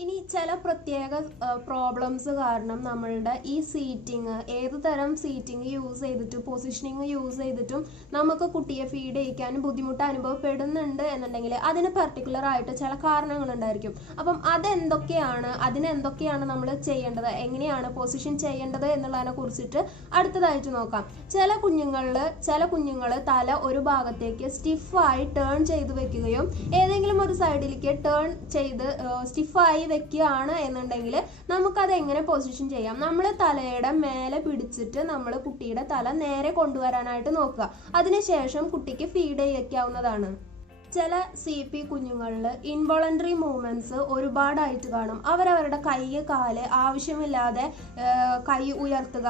ഇനി ചില പ്രത്യേക പ്രോബ്ലംസ് കാരണം നമ്മളുടെ ഈ സീറ്റിംഗ് ഏത് തരം സീറ്റിംഗ് യൂസ് ചെയ്തിട്ടും പൊസിഷനിങ് യൂസ് ചെയ്തിട്ടും നമുക്ക് കുട്ടിയെ ഫീഡ് ചെയ്യിക്കാൻ ബുദ്ധിമുട്ട് അനുഭവപ്പെടുന്നുണ്ട് എന്നുണ്ടെങ്കിൽ അതിന് പർട്ടിക്കുലർ ആയിട്ട് ചില കാരണങ്ങൾ ഉണ്ടായിരിക്കും. അപ്പം അതിനെന്തൊക്കെയാണ് നമ്മൾ ചെയ്യേണ്ടത്, എങ്ങനെയാണ് പൊസിഷൻ ചെയ്യേണ്ടത് എന്നുള്ളതിനെ കുറിച്ചിട്ട് അടുത്തതായിട്ട് നോക്കാം. ചില കുഞ്ഞുങ്ങൾ തല ഒരു ഭാഗത്തേക്ക് സ്റ്റിഫായി ടേൺ ചെയ്ത് വെക്കുകയും ഏതെങ്കിലും ഒരു സൈഡിലേക്ക് ടേൺ ചെയ്ത് സ്റ്റിഫായി വെക്കുകയാണ് എന്നുണ്ടെങ്കിൽ നമുക്കത് എങ്ങനെ പൊസിഷൻ ചെയ്യാം. നമ്മൾ തലയുടെ മേലെ പിടിച്ചിട്ട് നമ്മൾ കുട്ടിയുടെ തല നേരെ കൊണ്ടുവരാനായിട്ട് നോക്കുക. അതിനുശേഷം കുട്ടിക്ക് ഫീഡ് ചെയ്യിക്കാവുന്നതാണ്. ചില CP കുഞ്ഞുങ്ങളിൽ ഇൻവോളണ്ടറി മൂവ്മെന്റ്സ് ഒരുപാടായിട്ട് കാണും. അവരവരുടെ കാല് ആവശ്യമില്ലാതെ കൈ ഉയർത്തുക,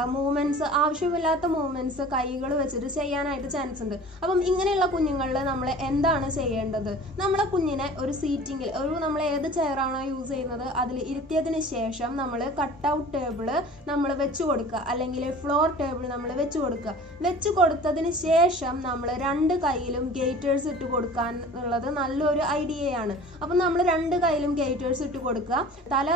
ആവശ്യമില്ലാത്ത മൂവ്മെന്റ്സ് കൈകൾ വെച്ചിട്ട് ചെയ്യാനായിട്ട് ചാൻസ് ഉണ്ട്. അപ്പം ഇങ്ങനെയുള്ള കുഞ്ഞുങ്ങളിൽ നമ്മൾ എന്താണ് ചെയ്യേണ്ടത്? നമ്മളെ കുഞ്ഞിനെ ഒരു സീറ്റിംഗിൽ നമ്മൾ ഏത് ചെയറാണോ യൂസ് ചെയ്യുന്നത് അതിൽ ഇരുത്തിയതിന് ശേഷം നമ്മൾ കട്ടൗട്ട് ടേബിള് നമ്മൾ വെച്ച് കൊടുക്കുക, അല്ലെങ്കിൽ ഫ്ലോർ ടേബിൾ നമ്മൾ വെച്ച് കൊടുക്കുക. വെച്ച് കൊടുത്തതിന് ശേഷം നമ്മൾ രണ്ട് കൈയിലും ഗേറ്റേഴ്സ് ഇട്ട് കൊടുക്കാൻ ഉള്ളത് നല്ലൊരു ഐഡിയയാണ്. അപ്പം നമ്മൾ രണ്ട് കൈയിലും ഗേറ്റേഴ്സ് ഇട്ട് കൊടുക്കുക. തല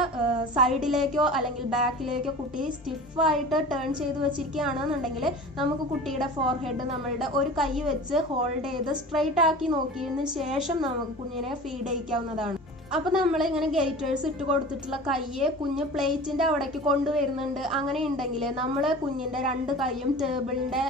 സൈഡിലേക്കോ അല്ലെങ്കിൽ ബാക്കിലേക്കോ കുട്ടി സ്റ്റിഫായിട്ട് ടേൺ ചെയ്ത് വെച്ചിരിക്കുകയാണെന്നുണ്ടെങ്കിൽ നമുക്ക് കുട്ടിയുടെ ഫോർഹെഡ് നമ്മളുടെ ഒരു കൈ വെച്ച് ഹോൾഡ് ചെയ്ത് സ്ട്രെയിറ്റ് ആക്കി നോക്കിയതിന് ശേഷം നമുക്ക് കുഞ്ഞിനെ ഫീഡ് ചെയ്യിക്കാവുന്നതാണ്. അപ്പൊ നമ്മൾ ഇങ്ങനെ ഗേറ്റേഴ്സ് ഇട്ട് കൊടുത്തിട്ടുള്ള കയ്യെ കുഞ്ഞ് പ്ലേറ്റിന്റെ അവിടേക്ക് കൊണ്ടുവരുന്നുണ്ട്. അങ്ങനെ ഉണ്ടെങ്കിൽ നമ്മൾ കുഞ്ഞിന്റെ രണ്ട് കൈയും ടേബിളിന്റെ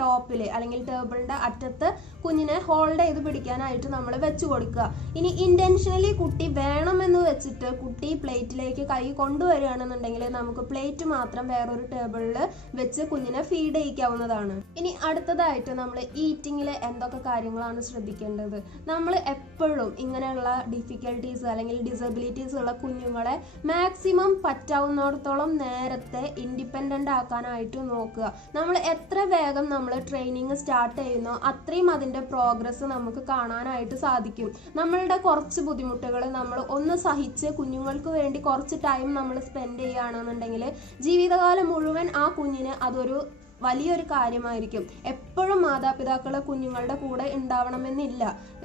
ടോപ്പില് അല്ലെങ്കിൽ ടേബിളിന്റെ അറ്റത്ത് കുഞ്ഞിനെ ഹോൾഡ് ചെയ്ത് പിടിക്കാനായിട്ട് നമ്മൾ വെച്ച് കൊടുക്കുക. ഇനി ഇന്റൻഷനലി കുട്ടി വേണമെന്ന് വെച്ചിട്ട് കുട്ടി പ്ലേറ്റിലേക്ക് കൈ കൊണ്ടുവരികയാണെന്നുണ്ടെങ്കിൽ നമുക്ക് പ്ലേറ്റ് മാത്രം വേറൊരു ടേബിളിൽ വെച്ച് കുഞ്ഞിനെ ഫീഡ് ചെയ്യിക്കാവുന്നതാണ്. ഇനി അടുത്തതായിട്ട് നമ്മൾ ഈറ്റിങ്ങിൽ എന്തൊക്കെ കാര്യങ്ങളാണ് ശ്രദ്ധിക്കേണ്ടത്? നമ്മൾ എപ്പോഴും ഇങ്ങനെയുള്ള ഡിഫിക്കൽട്ടീസ് അല്ലെങ്കിൽ ഡിസബിലിറ്റീസ് ഉള്ള കുഞ്ഞുങ്ങളെ മാക്സിമം പറ്റാവുന്നിടത്തോളം നേരത്തെ ഇൻഡിപെൻഡന്റ് ആക്കാനായിട്ട് നോക്കുക. നമ്മൾ എത്ര വേഗം നമ്മൾ ട്രെയിനിങ് സ്റ്റാർട്ട് ചെയ്യുന്നോ അത്രയും അതിന്റെ പ്രോഗ്രസ് നമുക്ക് കാണാനായിട്ട് സാധിക്കും. നമ്മളുടെ കുറച്ച് ബുദ്ധിമുട്ടുകൾ നമ്മൾ ഒന്ന് സഹിച്ച് കുഞ്ഞുങ്ങൾക്ക് വേണ്ടി കുറച്ച് ടൈം നമ്മൾ സ്പെൻഡ് ചെയ്യുകയാണെന്നുണ്ടെങ്കിൽ ജീവിതകാലം മുഴുവൻ ആ കുഞ്ഞിന് അതൊരു വലിയൊരു കാര്യമായിരിക്കും. എപ്പോഴും മാതാപിതാക്കളെ കുഞ്ഞുങ്ങളുടെ കൂടെ ഉണ്ടാവണമെന്നില്ല.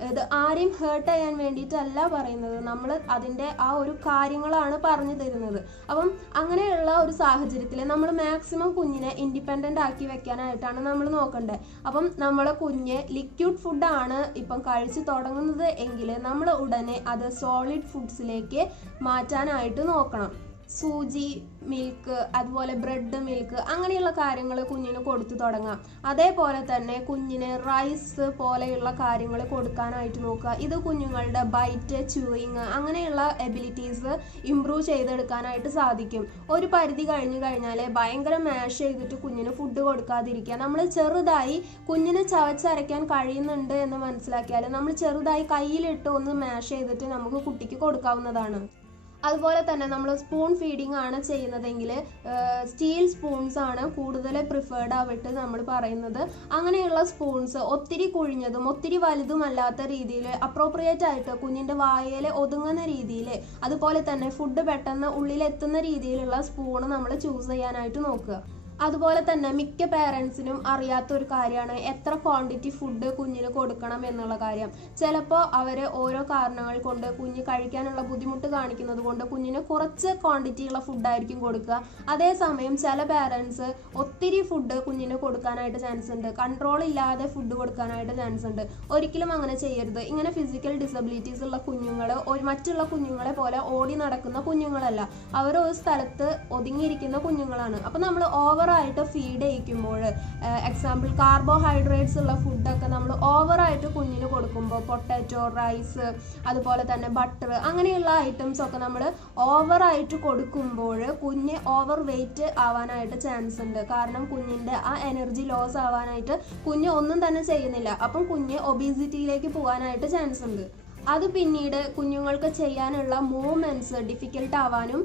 ഇത് ആരെയും ഹേർട്ട് ചെയ്യാൻ വേണ്ടിയിട്ടല്ല പറയുന്നത്, നമ്മൾ അതിൻ്റെ ആ ഒരു കാര്യങ്ങളാണ് പറഞ്ഞു തരുന്നത്. അപ്പം അങ്ങനെയുള്ള ഒരു സാഹചര്യത്തിൽ നമ്മൾ മാക്സിമം കുഞ്ഞിനെ ഇൻഡിപെൻഡൻ്റ് ആക്കി വെക്കാനായിട്ടാണ് നമ്മൾ നോക്കേണ്ടത്. അപ്പം നമ്മളെ കുഞ്ഞ് ലിക്വിഡ് ഫുഡാണ് ഇപ്പം കഴിച്ച് തുടങ്ങുന്നത് എങ്കിൽ നമ്മൾ ഉടനെ അത് സോളിഡ് ഫുഡ്സിലേക്ക് മാറ്റാനായിട്ട് നോക്കണം. സൂചി, മിൽക്ക്, അതുപോലെ ബ്രെഡ് മിൽക്ക് അങ്ങനെയുള്ള കാര്യങ്ങൾ കുഞ്ഞിന് കൊടുത്തു തുടങ്ങാം. അതേപോലെ തന്നെ കുഞ്ഞിന് റൈസ് പോലെയുള്ള കാര്യങ്ങൾ കൊടുക്കാനായിട്ട് നോക്കുക. ഇത് കുഞ്ഞുങ്ങളുടെ ബൈറ്റ്, ച്യൂയിങ് അങ്ങനെയുള്ള എബിലിറ്റീസ് ഇംപ്രൂവ് ചെയ്തെടുക്കാനായിട്ട് സാധിക്കും. ഒരു പരിധി കഴിഞ്ഞു കഴിഞ്ഞാൽ ഭയങ്കര മാഷ് ചെയ്തിട്ട് കുഞ്ഞിന് ഫുഡ് കൊടുക്കാതിരിക്കുക. നമ്മൾ ചെറുതായി കുഞ്ഞിന് ചവച്ചരയ്ക്കാൻ കഴിയുന്നുണ്ട് എന്ന് മനസ്സിലാക്കിയാൽ നമ്മൾ ചെറുതായി കയ്യിലിട്ട് ഒന്ന് മാഷ് ചെയ്തിട്ട് നമുക്ക് കുട്ടിക്ക് കൊടുക്കാവുന്നതാണ്. അതുപോലെ തന്നെ നമ്മൾ സ്പൂൺ ഫീഡിങ് ആണ് ചെയ്യുന്നതെങ്കിൽ സ്റ്റീൽ സ്പൂൺസ് ആണ് കൂടുതൽ പ്രിഫേർഡ് ആയിട്ട് നമ്മൾ പറയുന്നത്. അങ്ങനെയുള്ള സ്പൂൺസ് ഒത്തിരി കുഴിഞ്ഞതും ഒത്തിരി വലുതുമല്ലാത്ത രീതിയിൽ അപ്രോപ്രിയേറ്റ് ആയിട്ട് കുഞ്ഞിൻ്റെ വായയിൽ ഒതുങ്ങുന്ന രീതിയിൽ, അതുപോലെ തന്നെ ഫുഡ് പെട്ടെന്ന് ഉള്ളിലെത്തുന്ന രീതിയിലുള്ള സ്പൂണ് നമ്മൾ ചൂസ് ചെയ്യാനായിട്ട് നോക്കുക. അതുപോലെ തന്നെ മിക്ക പേരൻസിനും അറിയാത്തൊരു കാര്യമാണ് എത്ര ക്വാണ്ടിറ്റി ഫുഡ് കുഞ്ഞിന് കൊടുക്കണം എന്നുള്ള കാര്യം. ചിലപ്പോൾ അവർ ഓരോ കാരണങ്ങൾ കൊണ്ട് കുഞ്ഞ് കഴിക്കാനുള്ള ബുദ്ധിമുട്ട് കാണിക്കുന്നത് കൊണ്ട് കുഞ്ഞിന് കുറച്ച് ക്വാണ്ടിറ്റിയുള്ള ഫുഡായിരിക്കും കൊടുക്കുക. അതേസമയം ചില പേരൻസ് ഒത്തിരി ഫുഡ് കുഞ്ഞിന് കൊടുക്കാനായിട്ട് ചാൻസ് ഉണ്ട്, കൺട്രോൾ ഇല്ലാതെ ഫുഡ് കൊടുക്കാനായിട്ട് ചാൻസ് ഉണ്ട്. ഒരിക്കലും അങ്ങനെ ചെയ്യരുത്. ഇങ്ങനെ ഫിസിക്കൽ ഡിസബിലിറ്റീസ് ഉള്ള കുഞ്ഞുങ്ങൾ മറ്റുള്ള കുഞ്ഞുങ്ങളെ പോലെ ഓടി നടക്കുന്ന കുഞ്ഞുങ്ങളല്ല, അവർ ഒരു സ്ഥലത്ത് ഒതുങ്ങിയിരിക്കുന്ന കുഞ്ഞുങ്ങളാണ്. അപ്പം നമ്മൾ ഓവറായിട്ട് ഫീഡ് ചെയ്യിക്കുമ്പോൾ, എക്സാമ്പിൾ കാർബോഹൈഡ്രേറ്റ്സ് ഉള്ള ഫുഡൊക്കെ നമ്മൾ ഓവറായിട്ട് കുഞ്ഞിന് കൊടുക്കുമ്പോൾ, പൊട്ടാറ്റോ, റൈസ്, അതുപോലെ തന്നെ ബട്ടർ അങ്ങനെയുള്ള ഐറ്റംസ് ഒക്കെ നമ്മൾ ഓവറായിട്ട് കൊടുക്കുമ്പോൾ കുഞ്ഞ് ഓവർ വെയിറ്റ് ആവാനായിട്ട് ചാൻസ് ഉണ്ട്. കാരണം കുഞ്ഞിൻ്റെ ആ എനർജി ലോസ് ആവാനായിട്ട് കുഞ്ഞ് ഒന്നും തന്നെ ചെയ്യുന്നില്ല. അപ്പം കുഞ്ഞ് ഒബീസിറ്റിയിലേക്ക് പോകാനായിട്ട് ചാൻസ് ഉണ്ട്. അത് പിന്നീട് കുഞ്ഞുങ്ങൾക്ക് ചെയ്യാനുള്ള മൂവ്മെന്റ്സ് ഡിഫിക്കൽട്ട് ആവാനും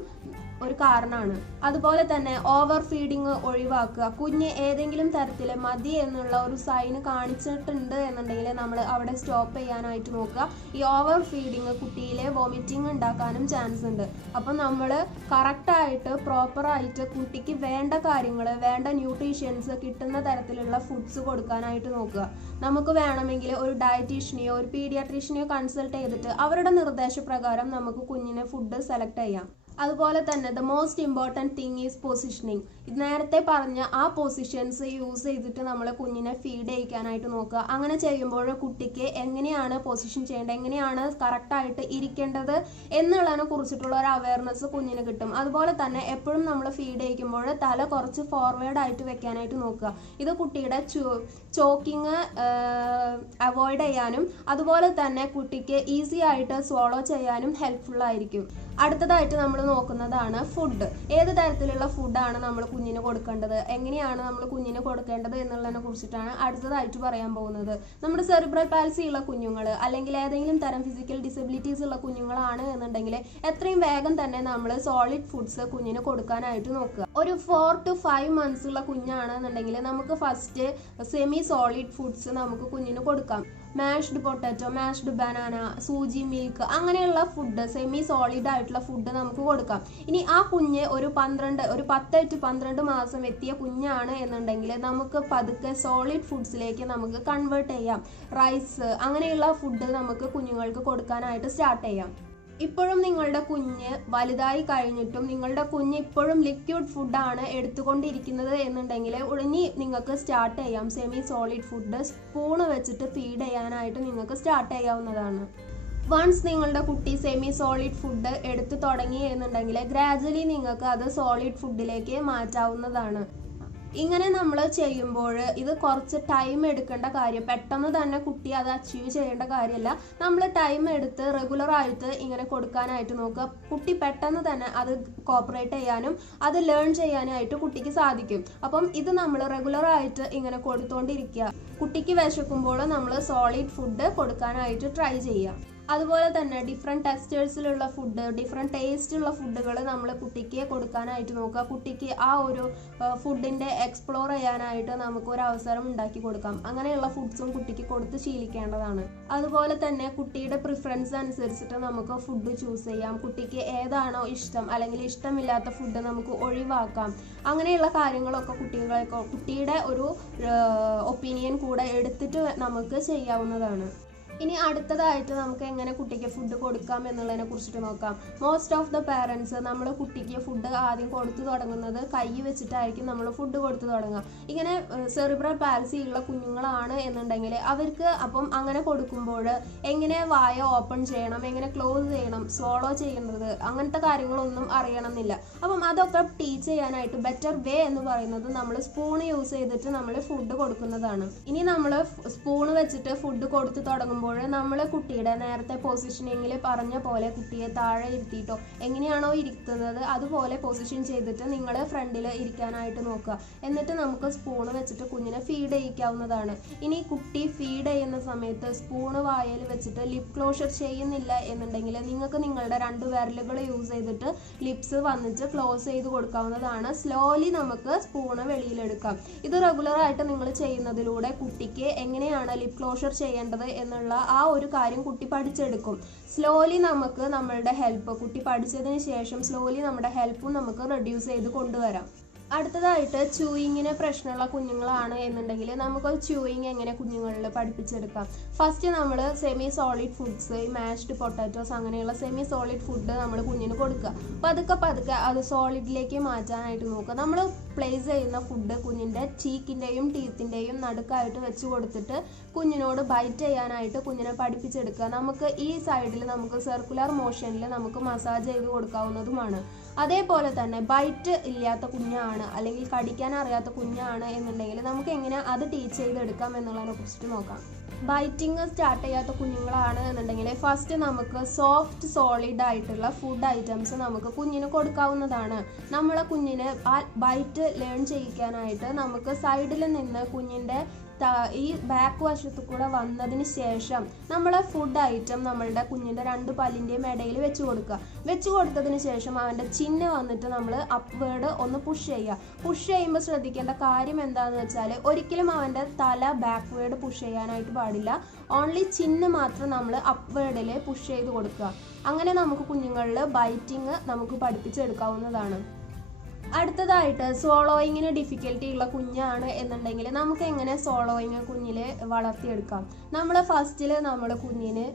ഒരു കാരണമാണ്. അതുപോലെ തന്നെ ഓവർ ഫീഡിങ് ഒഴിവാക്കുക. കുഞ്ഞ് ഏതെങ്കിലും തരത്തിൽ മതി എന്നുള്ള ഒരു സൈൻ കാണിച്ചിട്ടുണ്ട് എന്നുണ്ടെങ്കിൽ നമ്മൾ അവിടെ സ്റ്റോപ്പ് ചെയ്യാനായിട്ട് നോക്കുക. ഈ ഓവർ ഫീഡിങ് കുട്ടിയിലെ വോമിറ്റിംഗ് ഉണ്ടാക്കാനും ചാൻസ് ഉണ്ട്. അപ്പം നമ്മൾ കറക്റ്റായിട്ട് പ്രോപ്പറായിട്ട് കുട്ടിക്ക് വേണ്ട കാര്യങ്ങൾ, വേണ്ട ന്യൂട്രീഷ്യൻസ് കിട്ടുന്ന തരത്തിലുള്ള ഫുഡ്സ് കൊടുക്കാനായിട്ട് നോക്കുക. നമുക്ക് വേണമെങ്കിൽ ഒരു ഡയറ്റീഷ്യനെയോ ഒരു പീഡിയാട്രീഷ്യനെയോ കൺസൾട്ട് ചെയ്തിട്ട് അവരുടെ നിർദ്ദേശപ്രകാരം നമുക്ക് കുഞ്ഞിനെ ഫുഡ് സെലക്ട് ചെയ്യാം. അതുപോലെ തന്നെ the most important thing is positioning. നേരത്തെ പറഞ്ഞ ആ പൊസിഷൻസ് യൂസ് ചെയ്തിട്ട് നമ്മൾ കുഞ്ഞിനെ ഫീഡ് ചെയ്യിക്കാനായിട്ട് നോക്കുക. അങ്ങനെ ചെയ്യുമ്പോൾ കുട്ടിക്ക് എങ്ങനെയാണ് പൊസിഷൻ ചെയ്യേണ്ടത്, എങ്ങനെയാണ് കറക്റ്റായിട്ട് ഇരിക്കേണ്ടത് എന്നുള്ളതിനെ കുറിച്ചിട്ടുള്ള ഒരു അവയർനെസ് കുഞ്ഞിന് കിട്ടും. അതുപോലെ തന്നെ എപ്പോഴും നമ്മൾ ഫീഡ് ചെയ്യിക്കുമ്പോൾ തല കുറച്ച് ഫോർവേഡ് ആയിട്ട് വെക്കാനായിട്ട് നോക്കുക. ഇത് കുട്ടിയുടെ ചോക്കിങ് അവോയ്ഡ് ചെയ്യാനും അതുപോലെ തന്നെ കുട്ടിക്ക് ഈസി ആയിട്ട് സ്വോളോ ചെയ്യാനും ഹെൽപ്ഫുൾ ആയിരിക്കും. അടുത്തതായിട്ട് നമ്മൾ നോക്കുന്നതാണ് ഫുഡ്. ഏത് തരത്തിലുള്ള ഫുഡാണ് നമ്മൾ കുഞ്ഞിന് കൊടുക്കേണ്ടത്, എങ്ങനെയാണ് നമ്മൾ കുഞ്ഞിന് കൊടുക്കേണ്ടത് എന്നുള്ളതിനെ കുറിച്ചിട്ടാണ് അടുത്തതായിട്ട് പറയാൻ പോകുന്നത്. നമ്മുടെ സെറിബ്രൽ പാൽസി ഉള്ള കുഞ്ഞുങ്ങൾ അല്ലെങ്കിൽ ഏതെങ്കിലും തരം ഫിസിക്കൽ ഡിസബിലിറ്റീസ് ഉള്ള കുഞ്ഞുങ്ങളാണ് എന്നുണ്ടെങ്കിൽ എത്രയും വേഗം തന്നെ നമ്മൾ സോളിഡ് ഫുഡ്സ് കുഞ്ഞിന് കൊടുക്കാനായിട്ട് നോക്കുക. ഒരു 4 to 5 months ഉള്ള കുഞ്ഞാണെന്നുണ്ടെങ്കിൽ നമുക്ക് ഫസ്റ്റ് സെമി സോളിഡ് ഫുഡ്സ് നമുക്ക് കുഞ്ഞിന് കൊടുക്കാം. മാഷ്ഡ് പൊട്ടാറ്റോ, മാഷ്ഡ് ബനാന, സൂചി, മിൽക്ക് അങ്ങനെയുള്ള ഫുഡ്, സെമി സോളിഡ് ആയിട്ടുള്ള ഫുഡ് നമുക്ക് കൊടുക്കാം. ഇനി ആ കുഞ്ഞ് ഒരു 10 to 12 മാസം എത്തിയ കുഞ്ഞാണ് എന്നുണ്ടെങ്കിൽ നമുക്ക് പതുക്കെ സോളിഡ് ഫുഡ്സിലേക്ക് നമുക്ക് കൺവേർട്ട് ചെയ്യാം. റൈസ് അങ്ങനെയുള്ള ഫുഡ് നമുക്ക് കുഞ്ഞുങ്ങൾക്ക് കൊടുക്കാനായിട്ട് സ്റ്റാർട്ട് ചെയ്യാം. ഇപ്പോഴും നിങ്ങളുടെ കുഞ്ഞ് വലുതായി കഴിഞ്ഞിട്ടും നിങ്ങളുടെ കുഞ്ഞ് ഇപ്പോഴും ലിക്വിഡ് ഫുഡാണ് എടുത്തുകൊണ്ടിരിക്കുന്നത് എന്നുണ്ടെങ്കിൽ ഇനി നിങ്ങൾക്ക് സ്റ്റാർട്ട് ചെയ്യാം സെമി സോളിഡ് ഫുഡ് സ്പൂണ് വെച്ചിട്ട് ഫീഡ് ചെയ്യാനായിട്ട് നിങ്ങൾക്ക് സ്റ്റാർട്ട് ചെയ്യാവുന്നതാണ്. വൺസ് നിങ്ങളുടെ കുട്ടി സെമി സോളിഡ് ഫുഡ് എടുത്തു തുടങ്ങി എന്നുണ്ടെങ്കിൽ ഗ്രാജുവലി നിങ്ങൾക്ക് അത് സോളിഡ് ഫുഡിലേക്ക് മാറ്റാവുന്നതാണ്. ഇങ്ങനെ നമ്മൾ ചെയ്യുമ്പോൾ ഇത് കുറച്ച് ടൈം എടുക്കേണ്ട കാര്യം, പെട്ടെന്ന് തന്നെ കുട്ടി അത് അച്ചീവ് ചെയ്യേണ്ട കാര്യമല്ല. നമ്മൾ ടൈം എടുത്ത് റെഗുലറായിട്ട് ഇങ്ങനെ കൊടുക്കാനായിട്ട് നോക്കുക. കുട്ടി പെട്ടെന്ന് തന്നെ അത് കോപ്പറേറ്റ് ചെയ്യാനും അത് ലേൺ ചെയ്യാനായിട്ട് കുട്ടിക്ക് സാധിക്കും. അപ്പം ഇത് നമ്മൾ റെഗുലറായിട്ട് ഇങ്ങനെ കൊടുത്തുകൊണ്ടിരിക്കുക. കുട്ടിക്ക് വിശക്കുമ്പോൾ നമ്മൾ സോളിഡ് ഫുഡ് കൊടുക്കാനായിട്ട് ട്രൈ ചെയ്യുക. അതുപോലെ തന്നെ ഡിഫറെൻറ്റ് ടെക്സ്റ്റേഴ്സിലുള്ള ഫുഡ്, ഡിഫറെൻറ്റ് ടേസ്റ്റുള്ള ഫുഡുകൾ നമ്മൾ കുട്ടിക്ക് കൊടുക്കാനായിട്ട് നോക്കുക. കുട്ടിക്ക് ആ ഒരു ഫുഡിൻ്റെ എക്സ്പ്ലോർ ചെയ്യാനായിട്ട് നമുക്ക് ഒരു അവസരം ഉണ്ടാക്കി കൊടുക്കാം. അങ്ങനെയുള്ള ഫുഡ്സും കുട്ടിക്ക് കൊടുത്ത് ശീലിക്കേണ്ടതാണ്. അതുപോലെ തന്നെ കുട്ടിയുടെ പ്രിഫറൻസ് അനുസരിച്ചിട്ട് നമുക്ക് ഫുഡ് ചൂസ് ചെയ്യാം. കുട്ടിക്ക് ഏതാണോ ഇഷ്ടം അല്ലെങ്കിൽ ഇഷ്ടമില്ലാത്ത ഫുഡ് നമുക്ക് ഒഴിവാക്കാം. അങ്ങനെയുള്ള കാര്യങ്ങളൊക്കെ കുട്ടിയുടെ ഒരു ഒപ്പീനിയൻ കൂടെ എടുത്തിട്ട് നമുക്ക് ചെയ്യാവുന്നതാണ്. ഇനി അടുത്തതായിട്ട് നമുക്ക് എങ്ങനെ കുട്ടിക്ക് ഫുഡ് കൊടുക്കാം എന്നുള്ളതിനെ കുറിച്ചിട്ട് നോക്കാം. മോസ്റ്റ് ഓഫ് ദ പാരൻസ് നമ്മൾ കുട്ടിക്ക് ഫുഡ് ആദ്യം കൊടുത്തു തുടങ്ങുന്നത് കൈ വെച്ചിട്ടായിരിക്കും നമ്മൾ ഫുഡ് കൊടുത്തു തുടങ്ങുക. ഇങ്ങനെ സെറിബ്രൽ പാൽസി ഉള്ള കുഞ്ഞുങ്ങളാണ് എന്നുണ്ടെങ്കിൽ അവർക്ക് അപ്പം അങ്ങനെ കൊടുക്കുമ്പോൾ എങ്ങനെ വായ ഓപ്പൺ ചെയ്യണം, എങ്ങനെ ക്ലോസ് ചെയ്യണം, സ്വോളോ ചെയ്യുന്നത് അങ്ങനത്തെ കാര്യങ്ങളൊന്നും അറിയണമെന്നില്ല. അപ്പം അതൊക്കെ ടീച്ച് ചെയ്യാനായിട്ട് ബെറ്റർ വേ എന്ന് പറയുന്നത് നമ്മൾ സ്പൂൺ യൂസ് ചെയ്തിട്ട് നമ്മൾ ഫുഡ് കൊടുക്കുന്നതാണ്. ഇനി നമ്മൾ സ്പൂൺ വെച്ചിട്ട് ഫുഡ് കൊടുത്തു തുടങ്ങുമ്പോൾ നമ്മൾ കുട്ടിയുടെ നേരത്തെ പൊസിഷനിങ്ങിൽ പറഞ്ഞ പോലെ കുട്ടിയെ താഴെ ഇരുത്തിയിട്ടോ എങ്ങനെയാണോ ഇരിക്കുന്നത് അതുപോലെ പൊസിഷൻ ചെയ്തിട്ട് നിങ്ങൾ ഫ്രണ്ടിൽ ഇരിക്കാനായിട്ട് നോക്കുക. എന്നിട്ട് നമുക്ക് സ്പൂൺ വെച്ചിട്ട് കുഞ്ഞിനെ ഫീഡ് ചെയ്യിക്കാവുന്നതാണ്. ഇനി കുട്ടി ഫീഡ് ചെയ്യുന്ന സമയത്ത് സ്പൂണ് വായയിൽ വെച്ചിട്ട് ലിപ് ക്ലോഷർ ചെയ്യുന്നില്ല എന്നുണ്ടെങ്കിൽ നിങ്ങൾക്ക് നിങ്ങളുടെ 2 വിരലുകൾ യൂസ് ചെയ്തിട്ട് ലിപ്സ് വന്നിട്ട് ക്ലോസ് ചെയ്ത് കൊടുക്കാവുന്നതാണ്. സ്ലോലി നമുക്ക് സ്പൂണ് വെളിയിലെടുക്കാം. ഇത് റെഗുലറായിട്ട് നിങ്ങൾ ചെയ്യുന്നതിലൂടെ കുട്ടിക്ക് എങ്ങനെയാണ് ലിപ് ക്ലോഷർ ചെയ്യേണ്ടത് എന്നുള്ള ആ ഒരു കാര്യം കുട്ടി പഠിച്ചെടുക്കും. സ്ലോലി നമുക്ക് നമ്മളുടെ ഹെൽപ്പ്, കുട്ടി പഠിച്ചതിന് ശേഷം സ്ലോലി നമ്മുടെ ഹെൽപ്പും നമുക്ക് റെഡ്യൂസ് ചെയ്ത് കൊണ്ടുവരാം. അടുത്തതായിട്ട് ച്യൂയിങ്ങിന് പ്രശ്നമുള്ള കുഞ്ഞുങ്ങളാണ് എന്നുണ്ടെങ്കിൽ നമുക്ക് ച്യൂയിങ് എങ്ങനെ കുഞ്ഞുങ്ങളിൽ പഠിപ്പിച്ചെടുക്കാം. ഫസ്റ്റ് നമ്മൾ semi solid foods, mashed potatoes അങ്ങനെയുള്ള സെമി സോളിഡ് ഫുഡ് നമ്മൾ കുഞ്ഞിന് കൊടുക്കുക. പതുക്കെ അത് സോളിഡിലേക്ക് മാറ്റാനായിട്ട് നോക്കുക. നമ്മൾ പ്ലേസ് ചെയ്യുന്ന ഫുഡ് കുഞ്ഞിൻ്റെ ചീക്കിൻ്റെയും ടീത്തിൻ്റെയും നടുക്കായിട്ട് വെച്ച് കൊടുത്തിട്ട് കുഞ്ഞിനോട് ബൈറ്റ് ചെയ്യാനായിട്ട് കുഞ്ഞിനെ പഠിപ്പിച്ചെടുക്കുക. നമുക്ക് ഈ സൈഡിൽ നമുക്ക് സർക്കുലർ മോഷനിൽ നമുക്ക് മസാജ് ചെയ്ത് കൊടുക്കാവുന്നതുമാണ്. അതേപോലെ തന്നെ ബൈറ്റ് ഇല്ലാത്ത കുഞ്ഞാണ് അല്ലെങ്കിൽ കടിക്കാൻ അറിയാത്ത കുഞ്ഞാണ് എന്നുണ്ടെങ്കിൽ നമുക്ക് എങ്ങനെ അത് ടീച്ച് ചെയ്തെടുക്കാം എന്നുള്ളതിനെ കുറിച്ചിട്ട് നോക്കാം. ബൈറ്റിങ് സ്റ്റാർട്ട് ചെയ്യാത്ത കുഞ്ഞുങ്ങളാണ് എന്നുണ്ടെങ്കിൽ ഫസ്റ്റ് നമുക്ക് സോഫ്റ്റ് സോളിഡ് ആയിട്ടുള്ള ഫുഡ് ഐറ്റംസ് നമുക്ക് കുഞ്ഞിന് കൊടുക്കാവുന്നതാണ്. നമ്മളെ കുഞ്ഞിന് ആ ബൈറ്റ് ലേൺ ചെയ്യിക്കാനായിട്ട് നമുക്ക് സൈഡിൽ നിന്ന് കുഞ്ഞിൻ്റെ ഈ ബാക്ക് വശത്തു കൂടെ വന്നതിന് ശേഷം നമ്മൾ ഫുഡ് ഐറ്റം നമ്മളുടെ കുഞ്ഞിൻ്റെ 2 പല്ലിൻ്റെയും ഇടയിൽ വെച്ച് കൊടുക്കുക. വെച്ച് കൊടുത്തതിന് ശേഷം അവൻ്റെ ചിഹ്നം വന്നിട്ട് നമ്മൾ അപ്വേർഡ് ഒന്ന് പുഷ് ചെയ്യുക. പുഷ് ചെയ്യുമ്പോൾ ശ്രദ്ധിക്കേണ്ട കാര്യം എന്താണെന്ന് വെച്ചാൽ ഒരിക്കലും അവൻ്റെ തല ബാക്ക്വേർഡ് പുഷ് ചെയ്യാനായിട്ട് പാടില്ല. ഓൺലി ചിഹ്നം മാത്രം നമ്മൾ അപ്വേർഡിൽ പുഷ് ചെയ്ത് കൊടുക്കുക. അങ്ങനെ നമുക്ക് കുഞ്ഞുങ്ങളിൽ ബൈറ്റിങ് നമുക്ക് പഠിപ്പിച്ചെടുക്കാവുന്നതാണ്. അടുത്തതായിട്ട് സോളോയിങ്ങിന് ഡിഫിക്കൽറ്റി ഉള്ള കുഞ്ഞാണ് എന്നുണ്ടെങ്കിൽ നമുക്ക് എങ്ങനെ സോളോയിങ് കുഞ്ഞിൽ വളർത്തിയെടുക്കാം. നമ്മൾ ഫസ്റ്റിൽ നമ്മൾ കുഞ്ഞിന്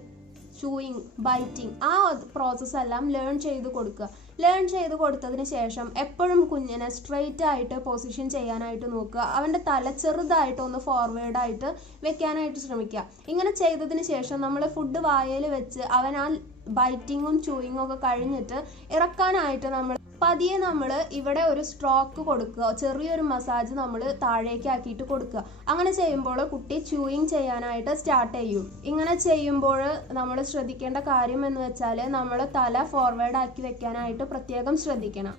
ചൂയിങ്, ബൈറ്റിങ് ആ പ്രോസസ്സ് എല്ലാം ലേൺ ചെയ്ത് കൊടുക്കുക. ലേൺ ചെയ്ത് കൊടുത്തതിന് ശേഷം എപ്പോഴും കുഞ്ഞിനെ സ്ട്രെയിറ്റ് ആയിട്ട് പൊസിഷൻ ചെയ്യാനായിട്ട് നോക്കുക. അവൻ്റെ തല ചെറുതായിട്ട് ഒന്ന് ഫോർവേഡായിട്ട് വെക്കാനായിട്ട് ശ്രമിക്കുക. ഇങ്ങനെ ചെയ്തതിന് ശേഷം നമ്മൾ ഫുഡ് വായയിൽ വെച്ച് അവൻ ആ ബൈറ്റിങ്ങും ചൂയിങ്ങും ഒക്കെ കഴിഞ്ഞിട്ട് ഇറക്കാനായിട്ട് നമ്മൾ പതിയെ നമ്മൾ ഇവിടെ ഒരു സ്ട്രോക്ക് കൊടുക്കുക, ചെറിയൊരു മസാജ് നമ്മൾ താഴേക്ക് ആക്കിയിട്ട് കൊടുക്കുക. അങ്ങനെ ചെയ്യുമ്പോൾ കുട്ടി ചൂയിങ് ചെയ്യാനായിട്ട് സ്റ്റാർട്ട് ചെയ്യും. ഇങ്ങനെ ചെയ്യുമ്പോൾ നമ്മൾ ശ്രദ്ധിക്കേണ്ട കാര്യം എന്ന് വെച്ചാൽ നമ്മൾ തല ഫോർവേഡ് ആക്കി വെക്കാനായിട്ട് പ്രത്യേകം ശ്രദ്ധിക്കണം.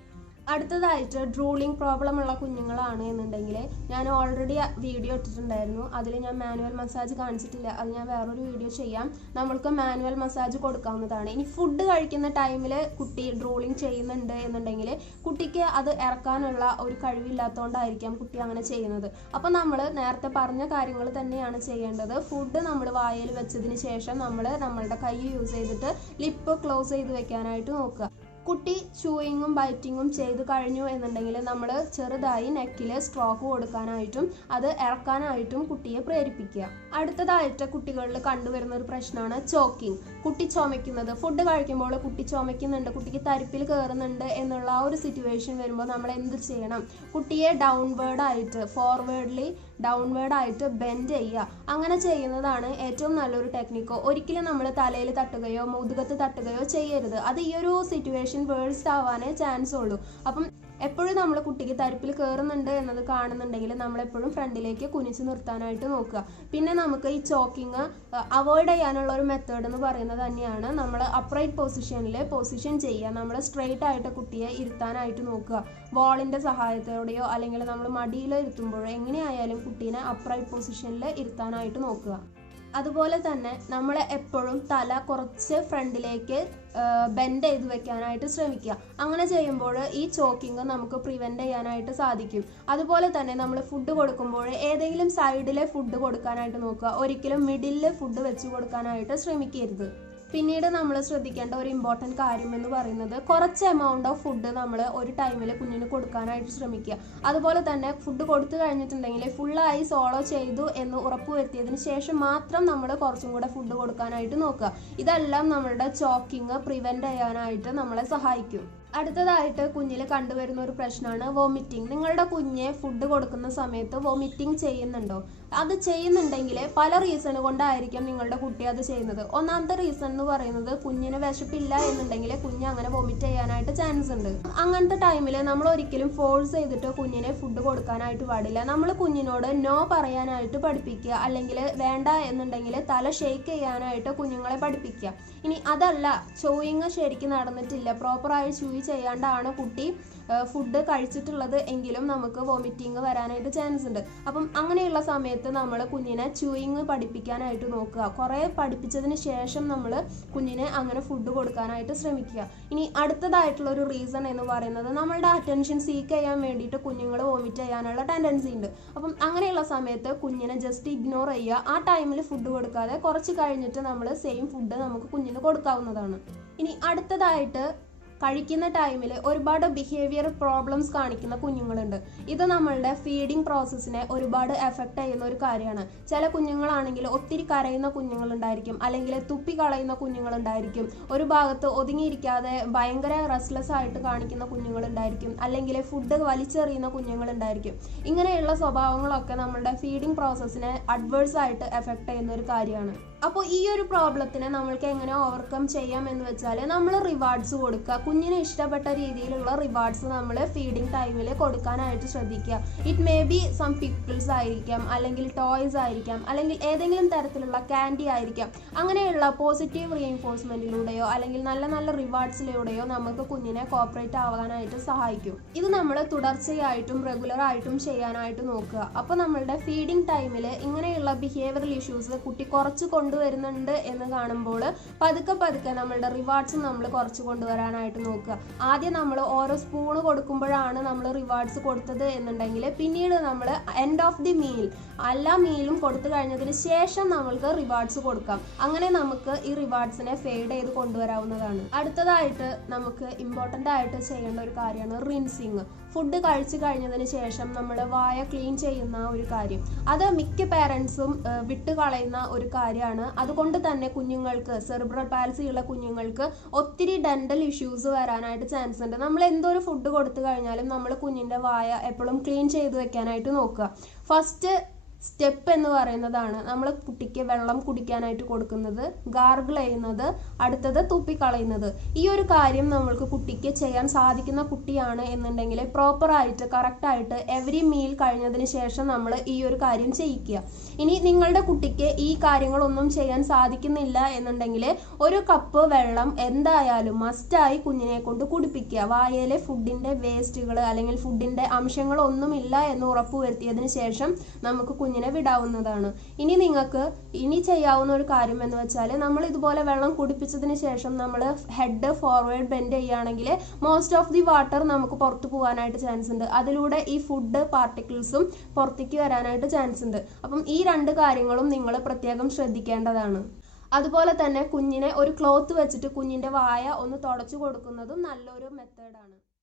അടുത്തതായിട്ട് ഡ്രൂളിങ് പ്രോബ്ലം ഉള്ള കുഞ്ഞുങ്ങളാണ് എന്നുണ്ടെങ്കിൽ ഞാൻ ഓൾറെഡി വീഡിയോ ഇട്ടിട്ടുണ്ടായിരുന്നു. അതിൽ ഞാൻ മാനുവൽ മസാജ് കാണിച്ചിട്ടില്ല, അത് ഞാൻ വേറൊരു വീഡിയോ ചെയ്യാം. നമ്മൾക്ക് മാനുവൽ മസാജ് കൊടുക്കാവുന്നതാണ്. ഇനി ഫുഡ് കഴിക്കുന്ന ടൈമിൽ കുട്ടി ഡ്രൂളിങ് ചെയ്യുന്നുണ്ട് എന്നുണ്ടെങ്കിൽ കുട്ടിക്ക് അത് ഇറക്കാനുള്ള ഒരു കഴിവില്ലാത്തതുകൊണ്ടായിരിക്കാം കുട്ടി അങ്ങനെ ചെയ്യുന്നത്. അപ്പം നമ്മൾ നേരത്തെ പറഞ്ഞ കാര്യങ്ങൾ തന്നെയാണ് ചെയ്യേണ്ടത്. ഫുഡ് നമ്മൾ വായയിൽ വെച്ചതിന് ശേഷം നമ്മൾ നമ്മളുടെ കൈ യൂസ് ചെയ്തിട്ട് ലിപ്പ് ക്ലോസ് ചെയ്ത് വെക്കാനായിട്ട് നോക്കുക. കുട്ടി ചൂയിങ്ങും ബൈറ്റിങ്ങും ചെയ്ത് കഴിഞ്ഞു എന്നുണ്ടെങ്കിൽ നമ്മൾ ചെറുതായി നെക്കിൽ സ്ട്രോക്ക് കൊടുക്കാനായിട്ടും അത് ഇറക്കാനായിട്ടും കുട്ടിയെ പ്രേരിപ്പിക്കുക. അടുത്തതായിട്ട് കുട്ടികളിൽ കണ്ടുവരുന്ന ഒരു പ്രശ്നമാണ് ചോക്കിങ്. കുട്ടി ചുമയ്ക്കുന്നത്. ഫുഡ് കഴിക്കുമ്പോൾ കുട്ടി ചുമയ്ക്കുന്നുണ്ട്, കുട്ടിക്ക് തരിപ്പിൽ കയറുന്നുണ്ട് എന്നുള്ള ആ ഒരു സിറ്റുവേഷൻ വരുമ്പോൾ നമ്മൾ എന്ത് ചെയ്യണം? കുട്ടിയെ ഡൗൺവേർഡായിട്ട് ഫോർവേഡ്ലി ഡൗൺവേർഡായിട്ട് ബെൻഡ് ചെയ്യുക. അങ്ങനെ ചെയ്യുന്നതാണ് ഏറ്റവും നല്ലൊരു ടെക്നിക്ക്. ഒരിക്കലും നമ്മൾ തലയിൽ തട്ടുകയോ മുതുകത്ത് തട്ടുകയോ ചെയ്യരുത്. അത് ഈ ഒരു സിറ്റുവേഷൻ വേഴ്സ്റ്റ് ആവാനേ ചാൻസ് ഉള്ളൂ. അപ്പം എപ്പോഴും നമ്മൾ കുട്ടിക്ക് തരിപ്പിൽ കയറുന്നുണ്ട് എന്നത് കാണുന്നുണ്ടെങ്കിൽ നമ്മളെപ്പോഴും ഫ്രണ്ടിലേക്ക് കുനിച്ച് നിർത്താനായിട്ട് നോക്കുക. പിന്നെ നമുക്ക് ഈ ചോക്കിങ് അവോയ്ഡ് ചെയ്യാനുള്ള ഒരു മെത്തേഡ് എന്ന് പറയുന്നത് തന്നെയാണ് നമ്മൾ അപ്രൈറ്റ് പൊസിഷനിൽ പൊസിഷൻ ചെയ്യുക. നമ്മൾ സ്ട്രെയിറ്റ് ആയിട്ട് കുട്ടിയെ ഇരുത്താനായിട്ട് നോക്കുക. വാളിൻ്റെ സഹായത്തോടെയോ അല്ലെങ്കിൽ നമ്മൾ മടിയിൽ ഇരുത്തുമ്പോഴോ എങ്ങനെയായാലും കുട്ടീനെ അപ്രൈറ്റ് പൊസിഷനിൽ ഇരുത്താനായിട്ട് നോക്കുക. അതുപോലെ തന്നെ നമ്മൾ എപ്പോഴും തല കുറച്ച് ഫ്രണ്ടിലേക്ക് ബെൻഡ് ചെയ്ത് വെക്കാനായിട്ട് ശ്രമിക്കുക. അങ്ങനെ ചെയ്യുമ്പോൾ ഈ ചോക്കിങ് നമുക്ക് പ്രിവെൻറ്റ് ചെയ്യാനായിട്ട് സാധിക്കും. അതുപോലെ തന്നെ നമ്മൾ ഫുഡ് കൊടുക്കുമ്പോൾ ഏതെങ്കിലും സൈഡിൽ ഫുഡ് കൊടുക്കാനായിട്ട് നോക്കുക. ഒരിക്കലും മിഡിലിൽ ഫുഡ് വെച്ച് കൊടുക്കാനായിട്ട് ശ്രമിക്കരുത്. പിന്നീട് നമ്മൾ ശ്രദ്ധിക്കേണ്ട ഒരു ഇമ്പോർട്ടൻറ്റ് കാര്യം എന്ന് പറയുന്നത് കുറച്ച് എമൗണ്ട് ഓഫ് ഫുഡ് നമ്മൾ ഒരു ടൈമിൽ കുഞ്ഞിന് കൊടുക്കാനായിട്ട് ശ്രമിക്കുക. അതുപോലെ തന്നെ ഫുഡ് കൊടുത്തു കഴിഞ്ഞിട്ടുണ്ടെങ്കിൽ ഫുള്ളായി സോളോ ചെയ്തു എന്ന് ഉറപ്പുവരുത്തിയതിന് ശേഷം മാത്രം നമ്മൾ കുറച്ചും കൂടെ ഫുഡ് കൊടുക്കാനായിട്ട് നോക്കുക. ഇതെല്ലാം നമ്മളുടെ ചോക്കിങ് പ്രിവെൻറ്റ് ചെയ്യാനായിട്ട് നമ്മളെ സഹായിക്കും. അടുത്തതായിട്ട് കുഞ്ഞിൽ കണ്ടുവരുന്ന ഒരു പ്രശ്നമാണ് വോമിറ്റിംഗ്. നിങ്ങളുടെ കുഞ്ഞെ ഫുഡ് കൊടുക്കുന്ന സമയത്ത് വോമിറ്റിംഗ് ചെയ്യുന്നുണ്ടോ? അത് ചെയ്യുന്നുണ്ടെങ്കിൽ പല റീസൺ കൊണ്ടായിരിക്കും നിങ്ങളുടെ കുട്ടി അത് ചെയ്യുന്നത്. ഒന്നാമത്തെ റീസൺ എന്ന് പറയുന്നത് കുഞ്ഞിന് വിശപ്പില്ല എന്നുണ്ടെങ്കിൽ കുഞ്ഞ് അങ്ങനെ വോമിറ്റ് ചെയ്യാനായിട്ട് ചാൻസ് ഉണ്ട്. അങ്ങനത്തെ ടൈമിൽ നമ്മൾ ഒരിക്കലും ഫോഴ്സ് ചെയ്തിട്ട് കുഞ്ഞിനെ ഫുഡ് കൊടുക്കാനായിട്ട് പാടില്ല. നമ്മൾ കുഞ്ഞിനോട് നോ പറയാനായിട്ട് പഠിപ്പിക്കുക, അല്ലെങ്കിൽ വേണ്ട എന്നുണ്ടെങ്കിൽ തല ഷേക്ക് ചെയ്യാനായിട്ട് കുഞ്ഞുങ്ങളെ പഠിപ്പിക്കുക. ഇനി അതല്ല, ചൂയിങ് ശരിക്കും നടന്നിട്ടില്ല, പ്രോപ്പറായി ചൂയി ചെയ്യാണ്ടാണ് കുട്ടി ഫുഡ് കഴിച്ചിട്ടുള്ളത് എങ്കിലും നമുക്ക് വോമിറ്റിംഗ് വരാനായിട്ട് ചാൻസ് ഉണ്ട്. അപ്പം അങ്ങനെയുള്ള സമയത്ത് നമ്മൾ കുഞ്ഞിനെ ചൂയിങ് പഠിപ്പിക്കാനായിട്ട് നോക്കുക. കുറേ പഠിപ്പിച്ചതിന് ശേഷം നമ്മൾ കുഞ്ഞിനെ അങ്ങനെ ഫുഡ് കൊടുക്കാനായിട്ട് ശ്രമിക്കുക. ഇനി അടുത്തതായിട്ടുള്ള ഒരു റീസൺ എന്ന് പറയുന്നത് നമ്മളുടെ അറ്റൻഷൻ സീക്ക് ചെയ്യാൻ വേണ്ടിയിട്ട് കുഞ്ഞുങ്ങൾ വോമിറ്റ് ചെയ്യാനുള്ള ടെൻഡൻസി ഉണ്ട്. അപ്പം അങ്ങനെയുള്ള സമയത്ത് കുഞ്ഞിനെ ജസ്റ്റ് ഇഗ്നോർ ചെയ്യുക. ആ ടൈമിൽ ഫുഡ് കൊടുക്കാതെ കുറച്ച് കഴിഞ്ഞിട്ട് നമ്മൾ സെയിം ഫുഡ് നമുക്ക് കുഞ്ഞിന് കൊടുക്കാവുന്നതാണ്. ഇനി അടുത്തതായിട്ട് കഴിക്കുന്ന ടൈമിൽ ഒരുപാട് ബിഹേവിയർ പ്രോബ്ലംസ് കാണിക്കുന്ന കുഞ്ഞുങ്ങളുണ്ട്. ഇത് നമ്മളുടെ ഫീഡിങ് പ്രോസസ്സിനെ ഒരുപാട് എഫക്റ്റ് ചെയ്യുന്ന ഒരു കാര്യമാണ്. ചില കുഞ്ഞുങ്ങളാണെങ്കിൽ ഒത്തിരി കരയുന്ന കുഞ്ഞുങ്ങളുണ്ടായിരിക്കും, അല്ലെങ്കിൽ തുപ്പി കളയുന്ന കുഞ്ഞുങ്ങളുണ്ടായിരിക്കും, ഒരു ഭാഗത്ത് ഒതുങ്ങിയിരിക്കാതെ ഭയങ്കര റെസ്റ്റ്ലെസ് ആയിട്ട് കാണിക്കുന്ന കുഞ്ഞുങ്ങളുണ്ടായിരിക്കും, അല്ലെങ്കിൽ ഫുഡ് വലിച്ചെറിയുന്ന കുഞ്ഞുങ്ങളുണ്ടായിരിക്കും. ഇങ്ങനെയുള്ള സ്വഭാവങ്ങളൊക്കെ നമ്മളുടെ ഫീഡിങ് പ്രോസസ്സിനെ അഡ്വേഴ്സ് ആയിട്ട് എഫക്റ്റ് ചെയ്യുന്ന ഒരു കാര്യമാണ്. അപ്പോൾ ഈ ഒരു പ്രോബ്ലത്തിനെ നമ്മൾക്ക് എങ്ങനെ ഓവർകം ചെയ്യാം എന്ന് വെച്ചാൽ നമ്മൾ റിവാർഡ്സ് കൊടുക്കുക. കുഞ്ഞിന് ഇഷ്ടപ്പെട്ട രീതിയിലുള്ള റിവാർഡ്സ് നമ്മൾ ഫീഡിങ് ടൈമിൽ കൊടുക്കാനായിട്ട് ശ്രദ്ധിക്കുക. It may be some pickles ആയിരിക്കാം, അല്ലെങ്കിൽ ടോയ്സ് ആയിരിക്കാം, അല്ലെങ്കിൽ ഏതെങ്കിലും തരത്തിലുള്ള ക്യാൻഡി ആയിരിക്കാം. അങ്ങനെയുള്ള പോസിറ്റീവ് റീഇൻഫോഴ്സ്മെന്റിലൂടെയോ അല്ലെങ്കിൽ നല്ല നല്ല റിവാർഡ്സിലൂടെയോ നമുക്ക് കുഞ്ഞിനെ കോപ്പറേറ്റ് ആവാനായിട്ട് സഹായിക്കും. ഇത് നമ്മൾ തുടർച്ചയായിട്ടും റെഗുലർ ആയിട്ടും ചെയ്യാനായിട്ട് നോക്കുക. അപ്പോൾ നമ്മളുടെ ഫീഡിങ് ടൈമിൽ ഇങ്ങനെയുള്ള ബിഹേവിയറൽ ഇഷ്യൂസ് കുട്ടി കുറച്ച് കൊണ്ടുവരുന്നുണ്ട് എന്ന് കാണുമ്പോൾ പതുക്കെ നമ്മളുടെ റിവാർഡ്സും നമ്മൾ കുറച്ച് കൊണ്ടുവരാനായിട്ട് നോക്കുക. ആദ്യം നമ്മൾ ഓരോ സ്പൂണ് കൊടുക്കുമ്പോഴാണ് നമ്മൾ റിവാർഡ്സ് കൊടുത്തത് എന്നുണ്ടെങ്കിൽ പിന്നീട് നമ്മൾ എൻഡ് ഓഫ് ദി മീൽ എല്ലാ മീലും കൊടുത്തു കഴിഞ്ഞതിന് ശേഷം നമ്മൾക്ക് റിവാർഡ്സ് കൊടുക്കാം. അങ്ങനെ നമുക്ക് ഈ റിവാർഡ്സിനെ ഫെയ്ഡ് ചെയ്ത് കൊണ്ടുവരാവുന്നതാണ്. അടുത്തതായിട്ട് നമുക്ക് ഇമ്പോർട്ടൻ്റ് ആയിട്ട് ചെയ്യേണ്ട ഒരു കാര്യമാണ് റിൻസിങ്. ഫുഡ് കഴിച്ചു കഴിഞ്ഞതിന് ശേഷം നമ്മൾ വായ ക്ലീൻ ചെയ്യുന്ന ഒരു കാര്യം, അത് മിക്ക പേരൻസും വിട്ടുകളയുന്ന ഒരു കാര്യമാണ്. അതുകൊണ്ട് തന്നെ കുഞ്ഞുങ്ങൾക്ക് സെറിബ്രൽ പാൽസി ഉള്ള കുഞ്ഞുങ്ങൾക്ക് ഒത്തിരി ഡെന്റൽ ഇഷ്യൂസ് വരാനായിട്ട് ചാൻസ് ഉണ്ട്. നമ്മൾ എന്തൊരു ഫുഡ് കൊടുത്തു കഴിഞ്ഞാലും നമ്മൾ കുഞ്ഞിൻ്റെ വായ എപ്പോഴും ക്ലീൻ ചെയ്ത് വെക്കാനായിട്ട് നോക്കുക. ഫസ്റ്റ് സ്റ്റെപ്പ് എന്ന് പറയുന്നതാണ് നമ്മൾ കുട്ടിക്ക് വെള്ളം കുടിക്കാനായിട്ട് കൊടുക്കുന്നത്, ഗാർഗിൾ ചെയ്യുന്നത്, അടുത്തത് തുപ്പിക്കളയുന്നത്. ഈ ഒരു കാര്യം നമ്മൾക്ക് കുട്ടിക്ക് ചെയ്യാൻ സാധിക്കുന്ന കുട്ടിയാണ് എന്നുണ്ടെങ്കിൽ പ്രോപ്പറായിട്ട് കറക്റ്റായിട്ട് എവറി മീൽ കഴിഞ്ഞതിന് ശേഷം നമ്മൾ ഈ ഒരു കാര്യം ചെയ്യിക്കുക. ഇനി നിങ്ങളുടെ കുട്ടിക്ക് ഈ കാര്യങ്ങളൊന്നും ചെയ്യാൻ സാധിക്കുന്നില്ല എന്നുണ്ടെങ്കിൽ ഒരു കപ്പ് വെള്ളം എന്തായാലും മസ്റ്റായി കുഞ്ഞിനെ കൊണ്ട് കുടിപ്പിക്കുക. വായയിലെ ഫുഡിൻ്റെ വേസ്റ്റുകൾ അല്ലെങ്കിൽ ഫുഡിൻ്റെ അംശങ്ങളൊന്നുമില്ല എന്ന് ഉറപ്പുവരുത്തിയതിന് ശേഷം നമുക്ക് കുഞ്ഞിനെ വിടാവുന്നതാണ്. ഇനി നിങ്ങൾക്ക് ഇനി ചെയ്യാവുന്ന ഒരു കാര്യം എന്ന് വെച്ചാൽ നമ്മൾ ഇതുപോലെ വെള്ളം കുടിപ്പിച്ചതിന് ശേഷം നമ്മൾ ഹെഡ് ഫോർവേഡ് ബെൻഡ് ചെയ്യുകയാണെങ്കിൽ മോസ്റ്റ് ഓഫ് ദി വാട്ടർ നമുക്ക് പുറത്തു പോകാനായിട്ട് ചാൻസ് ഉണ്ട്. അതിലൂടെ ഈ ഫുഡ് പാർട്ടിക്കിൾസും പുറത്തേക്ക് വരാനായിട്ട് ചാൻസ് ഉണ്ട്. അപ്പം ഈ രണ്ട് കാര്യങ്ങളും നിങ്ങൾ പ്രത്യേകം ശ്രദ്ധിക്കേണ്ടതാണ്. അതുപോലെ തന്നെ കുഞ്ഞിനെ ഒരു ക്ലോത്ത് വെച്ചിട്ട് കുഞ്ഞിൻ്റെ വായ ഒന്ന് തുടച്ചു കൊടുക്കുന്നതും നല്ലൊരു മെത്തേഡാണ്.